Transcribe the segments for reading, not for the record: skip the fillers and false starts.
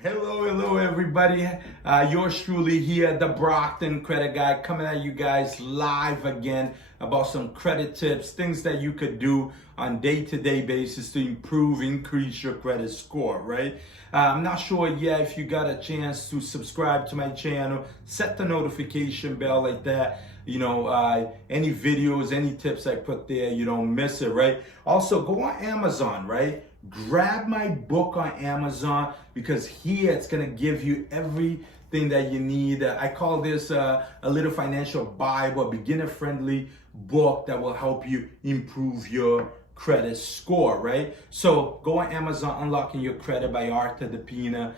Hello, everybody. Yours truly here, the Brockton Credit Guy, coming at you guys live again about some credit tips, things that you could do on day-to-day basis to increase your credit score, right? I'm not sure yet if you got a chance to subscribe to my channel, set the notification bell like that. Any videos, any tips I put there, you don't miss it, right? Also, go on Amazon, right? Grab my book on Amazon because here it's going to give you everything that you need. I call this a little financial Bible, a beginner-friendly book that will help you improve your credit score, right? So go on Amazon, Unlocking Your Credit by Depina.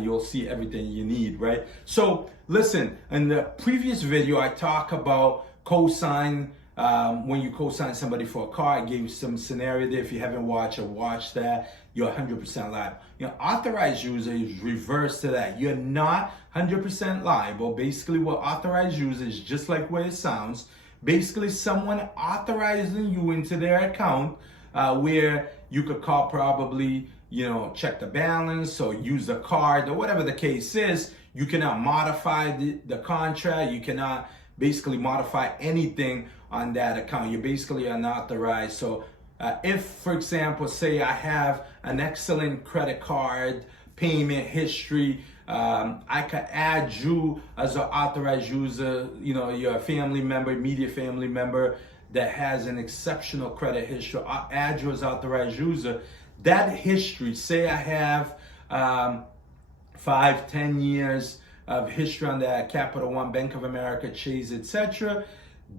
You'll see everything you need, right? So listen, in the previous video, I talk about cosign. When you co-sign somebody for a car, I gave you some scenario there. If you haven't watched or watched that, you're 100% liable. Authorized user is reverse to that. You're not 100% liable. Basically, what authorized user is just like what it sounds. Basically, someone authorizing you into their account where you could call probably, check the balance or use the card or whatever the case is. You cannot modify the contract. You cannot basically modify anything on that account. You're basically unauthorized. So if, for example, say I have an excellent credit card payment history, I could add you as an authorized user. You're a family member, immediate family member that has an exceptional credit history. I'll add you as authorized user. That history, say I have 5-10 years of history on that, Capital One, Bank of America, Chase, etc.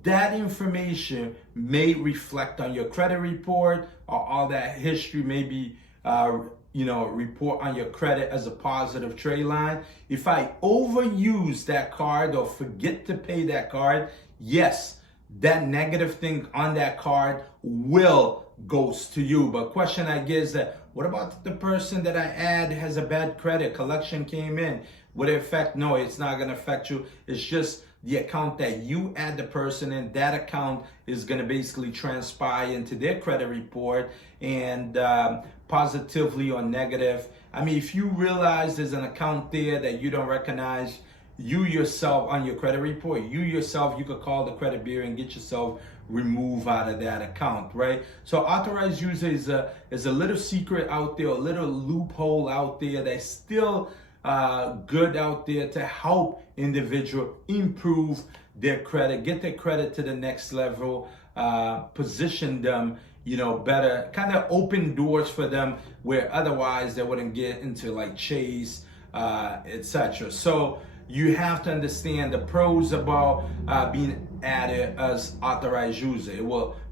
That information may reflect on your credit report, or all that history may be, report on your credit as a positive trade line. If I overuse that card or forget to pay that card, yes, that negative thing on that card will goes to you. But question I get is that, what about the person that I add has a bad credit, collection came in? Would it affect? No, it's not going to affect you. It's just the account that you add the person in, that account is going to basically transpire into their credit report and positively or negative. I mean, if you realize there's an account there that you don't recognize, you yourself on your credit report, you could call the credit bureau and get yourself removed out of that account, right? So authorized user is a little secret out there, a little loophole out there that's still good out there to help individual improve their credit, get their credit to the next level, position them, better, kind of open doors for them where otherwise they wouldn't get into like Chase, etc. So you have to understand the pros about being added as authorized user. It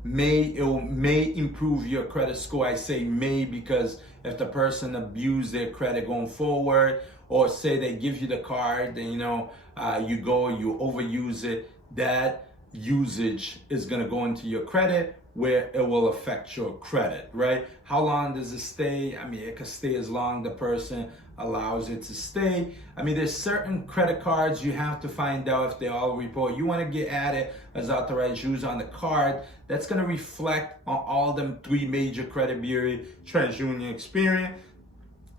may improve your credit score. I say may because if the person abuse their credit going forward, or say they give you the card and you overuse it, that usage is going to go into your credit where it will affect your credit, right? How long does it stay? I mean, it can stay as long the person allows it to stay. I mean, there's certain credit cards you have to find out if they all report. You want to get added as authorized user on the card. That's going to reflect on all them 3 major credit bureau, TransUnion, Experian,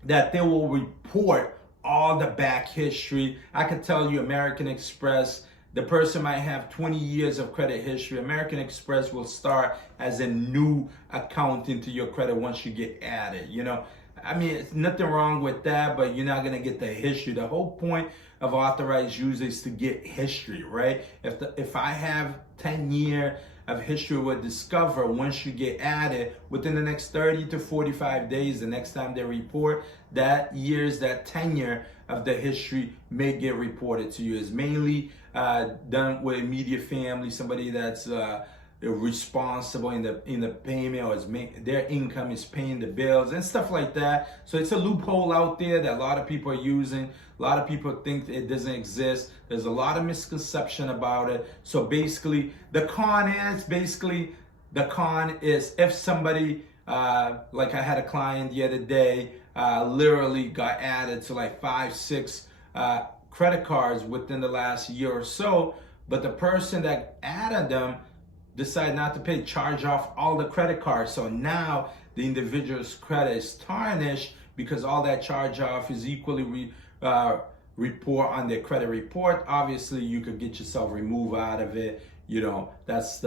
that they will report all the back history. I could tell you American Express, the person might have 20 years of credit history. American Express will start as a new account into your credit once you get added. I mean, it's nothing wrong with that, but you're not going to get the history. The whole point of authorized user is to get history, right? If I have 10 years of history with Discover, once you get added, within the next 30 to 45 days, the next time they report, that tenure of the history may get reported to you. It's mainly done with immediate family, somebody that's responsible in the payment, or their income is paying the bills and stuff like that. So it's a loophole out there that a lot of people are using. A lot of people think it doesn't exist. There's a lot of misconception about it. So basically, the con is if somebody, like I had a client the other day, literally got added to like 5-6 credit cards within the last year or so, but the person that added them decide not to pay, charge off all the credit cards. So now the individual's credit is tarnished because all that charge off is equally report on their credit report. Obviously, you could get yourself removed out of it. That's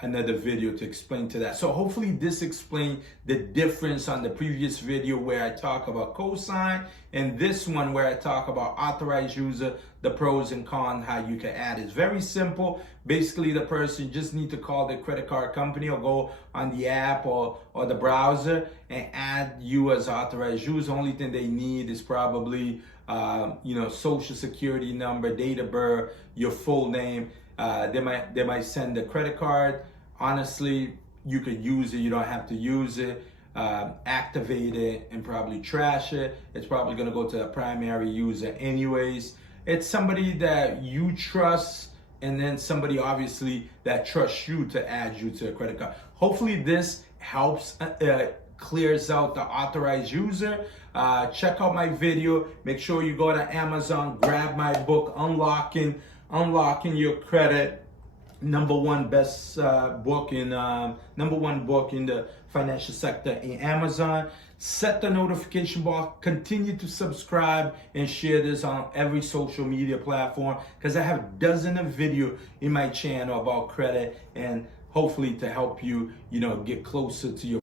another video to explain to that. So hopefully this explained the difference on the previous video where I talk about cosign, and this one where I talk about authorized user, the pros and cons, how you can add it. It's very simple. Basically, the person just need to call the credit card company or go on the app or the browser and add you as authorized user. Only thing they need is probably social security number, date of birth, your full name. They might send a credit card. Honestly, you could use it. You don't have to use it. Activate it and probably trash it. It's probably going to go to a primary user anyways. It's somebody that you trust, and then somebody obviously that trusts you to add you to a credit card. Hopefully this helps, clears out the authorized user. Check out my video. Make sure you go to Amazon, grab my book, Unlocking Your Credit. Number one book in the financial sector in Amazon. Set the notification bar. Continue to subscribe and share this on every social media platform, because I have dozens of videos in my channel about credit, and hopefully to help you, get closer to your